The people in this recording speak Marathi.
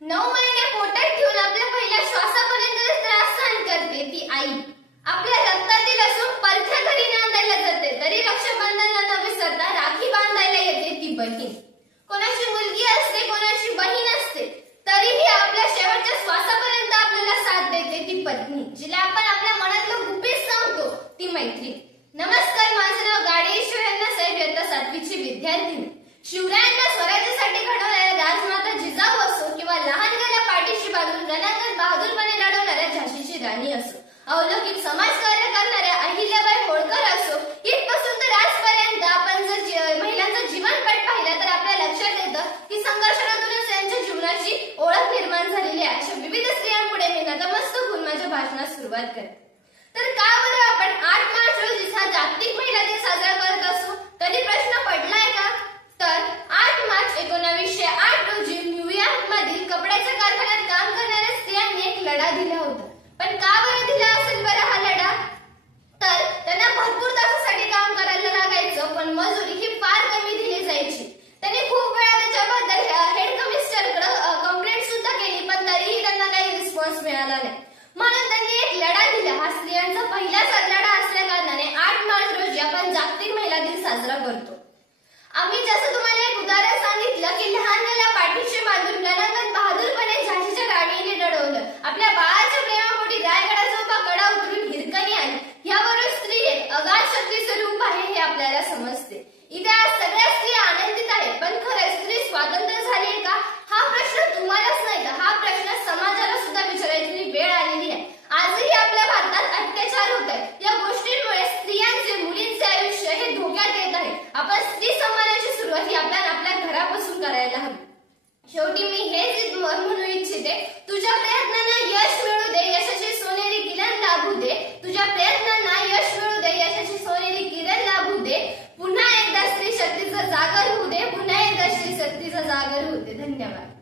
9 महिने पोटात ठेवून आपल्या पहिल्या श्वासापर्यंत त्रास सहन करते ती आई. आपल्या रक्तातील असून परख्या घरी नांदायला जाते तरी रक्षाबंधनला न विसरता राखी बांधायला येते ती बहीण. कोणाची मुलगी असते, कोणाची बहीण असते, तरीही आपल्या शेवटच्या श्वासापर्यंत आपल्याला साथ देते ती पत्नी, जिला आपण आपल्या मनातलं गुपित सांगतो ती मैत्रीण. नमस्कार, माझं नाव गाडे ईश्वरण्णा साहेब, इयत्ता 7वीची विद्यार्थिनी. शिवरायांना स्वराज्यासाठी घडवणाऱ्या राजमाता जिजाऊ असो किंवा लहानग्याला पाठीशी बांधून रणांगण बहादूरपणे लढवणाऱ्या झाशीची राणी असो, अलौकिक समाजकार्य करणाऱ्या अहिल्याबाई होळकर असो, इथपासून तर आजपर्यंत आपण जर महिलांचं जीवनपट पाहिलं तर आपल्या लक्षात येतं की संघर्षातूनच त्यांच्या जीवनाची ओळख निर्माण झालेली आहे. अशा विविध स्त्रियांपुढे मी नतमस्तक होऊन माझ्या भाषणास सुरुवात करते. तर का बरं आपण 8 मार्च रोजी जागतिक महिला दिन साजरा करत असो? कधी प्रश्न पडलाय का? तर 8 मार्च 1908 रोजी न्यूयॉर्क मधील कपड्याच्या कारखान्यात काम करणाऱ्या स्त्रियांनी एक लढा दिला होता. पण का बरं दिला असेल बरं हा लढा? तर त्यांना भरपूर तासासाठी काम करायला लागायचं, पण मजुरी ही फार कमी दिली जायची. त्यांनी खूप वेळा त्याच्याबद्दल हेड कमिशनरकडे कंप्लेंट सुद्धा केली, पण तरीही त्यांना काही रिस्पॉन्स मिळाला नाही. म्हणून त्यांनी एक लढा दिला. हा स्त्रियांचा पहिलाच लढा असल्या कारणाने 8 मार्च रोजी आपण जागतिक महिला दिन साजरा करतो. आम्ही जसं तुम्हाला एक उदाहरण सांगितलं की लहानग्याला पाठीशी बांधून रणांगण बहादूरपणे झाशीच्या राणीने लढवलं. आपल्या बाळाच्या प्रेमापोटी रायगडाचा उभा कडा उतरून हिरकणी आली. यावरून स्त्री एक अगाध शक्तीचं रूप आहे हे आपल्याला समजते. इथे आज सगळ्या स्त्रिया आनंदित आहेत, पण खरंच स्त्री स्वातंत्र्य झाली का? हा प्रश्न तुम्हालाच नाही का, हा प्रश्न समाजाला सुद्धा विचारायची वेळ आलेली आहे. आजही आपल्या भारतात अत्याचार होत आहेत. या गोष्टींमुळे स्त्रियांचे, मुलींचे आयुष्य हे धोक्यात येत आहे. आपण स्त्री सन्मानाची सुरुवात ही आपल्या घरापासून करायला हवी. शेवटी मी हेच म्हणू इच्छिते, तुझ्या प्रयत्नांना यश मिळू दे, यशाची सोनेरी किरण लाभू दे. तुझ्या प्रयत्नांना यश मिळू दे, यशाची सोनेरी किरण लाभू दे. पुन्हा एकदा स्त्री शक्तीचा जागर होऊ दे, पुन्हा एकदा स्त्री शक्तीचा जागर होऊ दे. धन्यवाद.